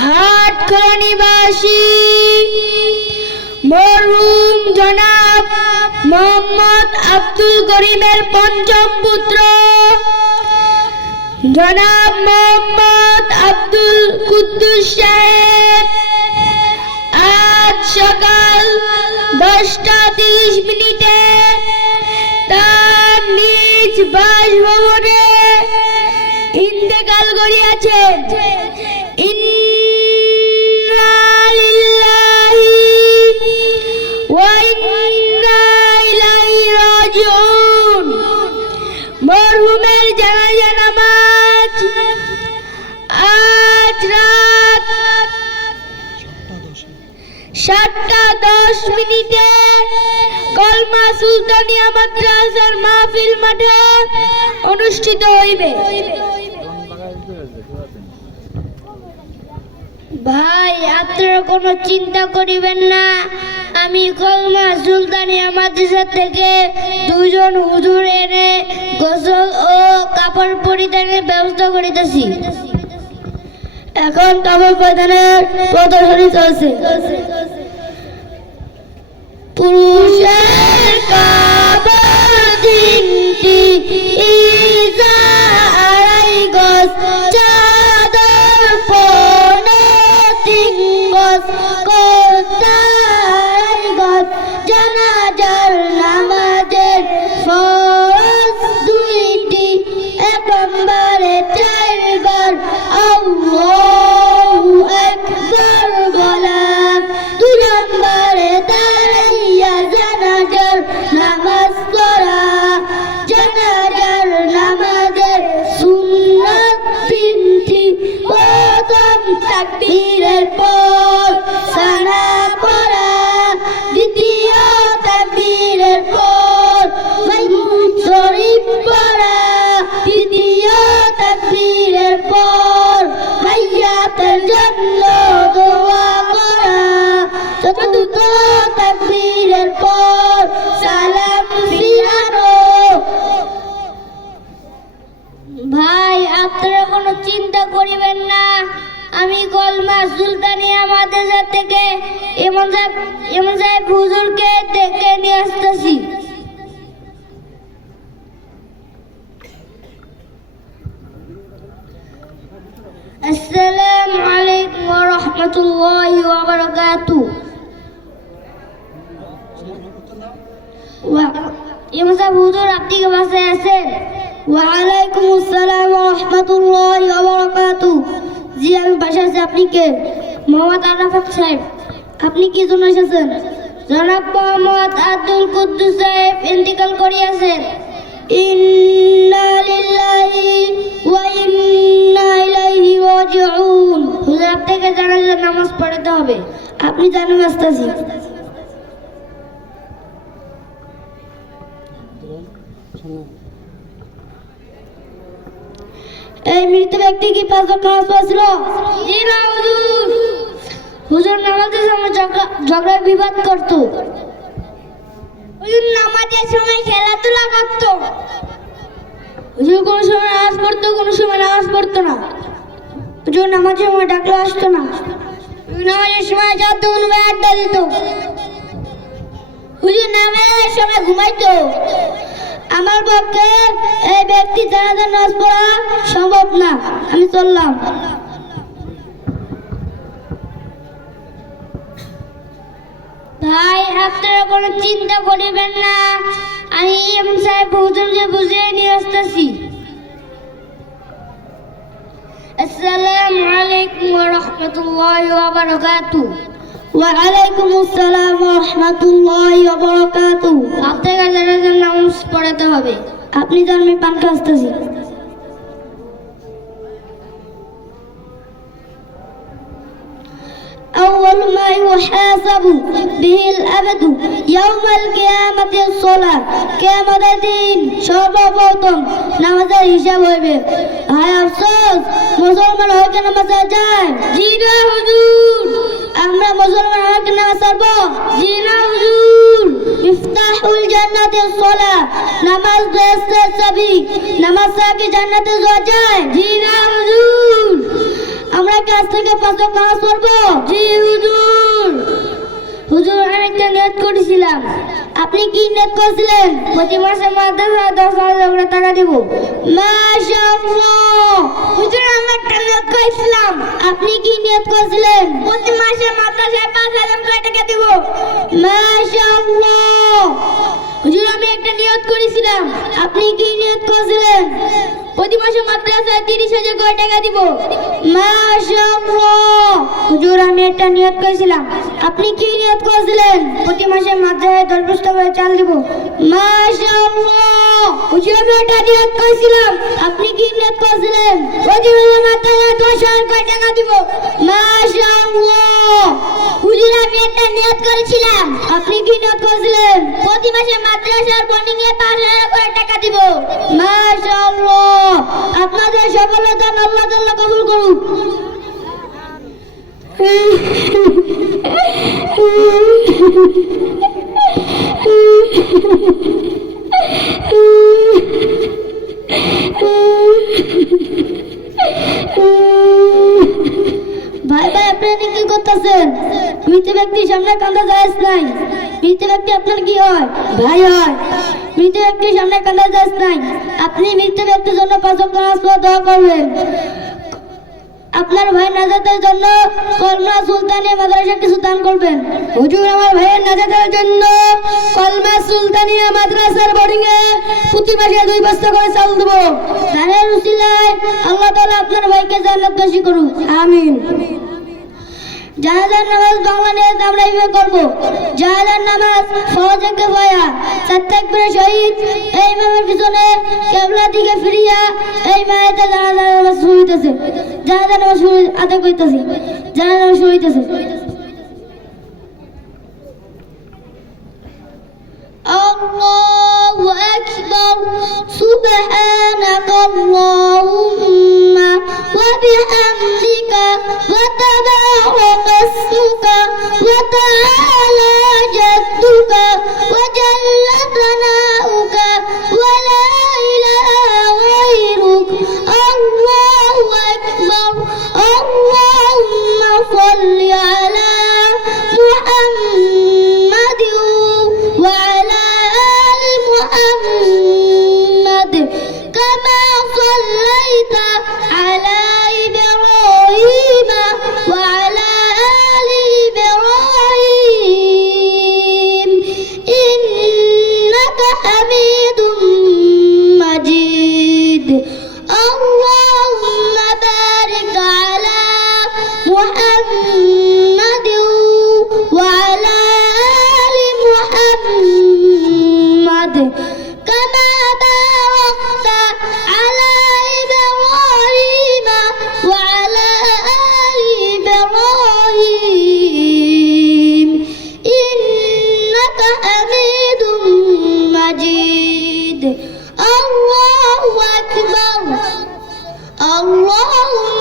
হাটখোলা নিবাসী মরহুম জনাব মোহাম্মদ আব্দুল করিমের পঞ্চম পুত্র জনাব মোহাম্মদ আব্দুল কুদ্দুস সাহেব আজ সকাল 10:30 তার নিজ বাসভবনে ইন্তেকাল করিয়াছেন। ইন্না লিল্লাহি ওয়া ইন্না ইলাইহি রাজিউন। মরহুমের জানাজা নামাজ আজ রাত 7:10 কলমা সুলতানিয়া মাদ্রাসার মাহফিল মাঠে অনুষ্ঠিত হইবে। ভাই, আপনারা কোনো চিন্তা করিবেন না, আমি কলমা সুলতানিয়া মাদ্রাসা থেকে 2 জন হুজুর এনে গোসল ও কাপড় পরিধানের ব্যবস্থা করিতেছি। এখন কাপড় পরিধানের প্রদর্শনী চলছে। পুরুষের কাপড় 3টি, ইজা 2.5 গজ, চাদর 3 গজ, কুর্তা 2.5 গজ। জানাজার নামাজের ফরজ 2টি, 1 নম্বরে 4 বার আল্লাহু আকবার বলা, 2 নম্বরে দাঁড়াইয়া জানাজার নামাজ পড়া। জানাজার নামাজের সুন্নাত 3টি, প্রথম তাকবীরের পর সানা পড়া, দ্বিতীয় তাকবীরের পর দুরূদ শরীফ পড়া, তৃতীয় তাকবীরের পর মাইয়াতের জন্য দোয়া করা, চতুর্থ তাকবীরের পর সালাম ফিরানো। ভাই, আপনারা কোনো চিন্তা করিবেন না, আমি কলমা সুলতানিয়া মাদ্রাসা থেকে ইমাম সাহেব হুজুরকে ডেকে নিয়ে আসতেছি। আসসালামু আলাইকুম ওয়া রাহমাতুল্লাহি ওয়া বারাকাতুহু। ইমাম সাহেব হুজুর, আপনি কি বাসায় আছেন? ওয়া আলাইকুম আসসালাম ওয়া রাহমাতুল্লাহি ওয়া বারাকাতুহু। জি, আমি বাসায় আছি। আপনি কে? মোহাম্মদ আরাফাত সাহেব। আপনি কি জন্য এসেছেন? জনাব মোহাম্মদ আব্দুল কুদ্দুস সাহেব ইন্তেকাল করিয়াছেন। ইন্না লিল্লাহি ওয়া ইন্না ইলাইহি রাজিউন। হুজুর, আপনাকে জানাজার নামাজ পড়াতে হবে। আপনি জানেন আসতেছি। এই মৃত ব্যক্তি কি 5 ওয়াক্ত নামাজ পড়েছিল? জি না হুজুর। হুজুর নামাজের সময় ঝগড়া বিবাদ করত। হুজুর নামাজের সময় খেলাধুলা করত। হুজুর কোন সময় নামাজ পড়তো, কোন সময় নামাজ পড়তো না। হুজুর নামাজের সময় ডাকলে আসতো না। নামাজের সময় যত অনুযায়ী আড্ডা দিত। হুজুর নামাজের সময় ঘুমাইতো। আমার পক্ষে এই ব্যক্তি জানাজার নামাজ পড়া সম্ভব না। আমি চললাম। ভাই, আপনারা কোনো চিন্তা করিবেন না, আমি ইমাম সাহেব হুজুরকে বুঝিয়ে নিয়ে আসতেছি। আসসালামু আলাইকুম ওয়া রাহমাতুল্লাহি ওয়া বারাকাতুহু। ওয়া আলাইকুম আসসালাম ওয়া রাহমাতুল্লাহি ওয়া বারাকাতুহু। আপনাকে জানাজার নামাজ পড়াতে হবে। আপনি যান, আমি পান খেয়ে আসতেছি। أول ما يحاسب به العبد يوم القيامة الصلاة। কিয়ামতের দিন সর্বপ্রথম নামাজের হিসাব হইবে। হায় আফসোস, মুসলমান হয়ে কি নামাজে যায়? জি না হুজুর। আমরা মুসলমান হয়ে কি নামাজ পড়বো? জি না হুজুর। মিফতাহুল জান্নাতিস সালাহ। নামাজ বেহেশতের চাবি। নামাজ ছাড়া কি জান্নাতে যাওয়া যায়? জি না হুজুর। থেকে 5 ওয়াক্ত নামাজ পড়বো? জি হুজুর। হুজুর, আমি একটা নিয়ত করেছিলাম। আপনি কি নিয়ত করেছিলেন? প্রতি মাসে মাদ্রাসায় 10,000 টাকা দিব। মাশাআল্লাহ। হুজুর, আমি একটা নিয়ত করেছিলাম। আপনি কি নিয়ত করেছিলেন? প্রতি মাসে মাদ্রাসায় 5,000 টাকা দিব। মাশাআল্লাহ। হুজুর, আমি একটা নিয়ত করেছিলাম। আপনি কি নিয়ত করেছিলেন? প্রতি মাসে মাদ্রাসায় 30,000 টাকা দিব। মাশাআল্লাহ। হুজুর, আমি একটা নিয়ত করেছিলাম। আপনি কি নিয়ত করেছিলেন? প্রতি মাসে মাদ্রাসায় 10 বস্তা করে চাল দিব। মাশাআল্লাহ। হুজুর, আমি একটা নিয়ত করেছিলাম। আপনি কি নিয়ত করেছিলেন? প্রতি মাসে মাদ্রাসায় 10,000 টাকা দিব। মাশাআল্লাহ। হুজুর, আমি একটা নিয়ত করেছিলাম। আপনি কি নিয়ত করেছিলেন? প্রতি মাসে মাদ্রাসার বোর্ডিং এ 5,000 টাকা দিব। মাশাআল্লাহ। আপনাদের সফলতা আল্লাহ তাআলা কবুল করুন। ভাই ভাই, আপনি কি করতেছেন? মৃত ব্যক্তির সামনে কান্দা জায়েজ নাই। মৃত ব্যক্তি আপনার কি হয়? ভাই হয়। মৃত ব্যক্তির সামনে কান্দা জায়েজ নাই। আপনি মৃত ব্যক্তির জন্য 5 ওয়াক্ত নামাজ পড়ে দোয়া করবেন। আপনার ভাই নাজাতের জন্য কলমা সুলতানিয়া মাদ্রাসা কিছু দান করবেন। হুজুর, আমার ভাইয়ের নাজাতের জন্য কলমা সুলতানিয়া মাদ্রাসার বোর্ডিং এ প্রতি মাসে 2 বস্তা করে চাল দেব। দানের উসিলায় আল্লাহ তাআলা আপনার ভাইকে জান্নাতবাসী করুন। আমিন। জানাজার নামাজ বাংলাদেশ আমরা এইভাবে করব। জানাজার নামাজ ফরজে কিফায়া, 4 তাকবীরের সহিত এই ইমামের পিছনে কিবলা দিকে ফিরিয়া এই মায়েতে জানাজার নামাজ শুরু হইতেছে। জানাজার নামাজ শুরু আদায় করতেছি। জানাজার নামাজ শুরু হইতেছে। আল্লাহু আকবার। সুবহানাকাল্লাহুম্মা ওয়া বিহামদিকা ওয়া তাবারাকা ইসমুকা ওয়া তাআলা জাদ্দুকা ওয়া জাল্লা সানাউকা ওয়া লা ইলাহা গায়রুক। আল্লাহু আকবার। আল্লাহুম্মা সাল্লি আলা মুহাম্মাদ ওয়া আলা আলি মুহাম্মাদ কামা সাল্লাইতা আলা ইব্রাহিম ওয়া আলা আলি ইব্রাহিম ইন্নাকা হামিদুম মাজিদ। আল্লাহুম্মা বারিক আলা মুহাম্মাদ ওয়া আলা আলি মুহাম্মাদ কামা বারাকতা আলা ইব্রাহিম ওয়া আলা আলি ইব্রাহিম ইন্নাকা হামিদুম মাজিদ। আল্লাহু আকবার। আল্লাহুম্মা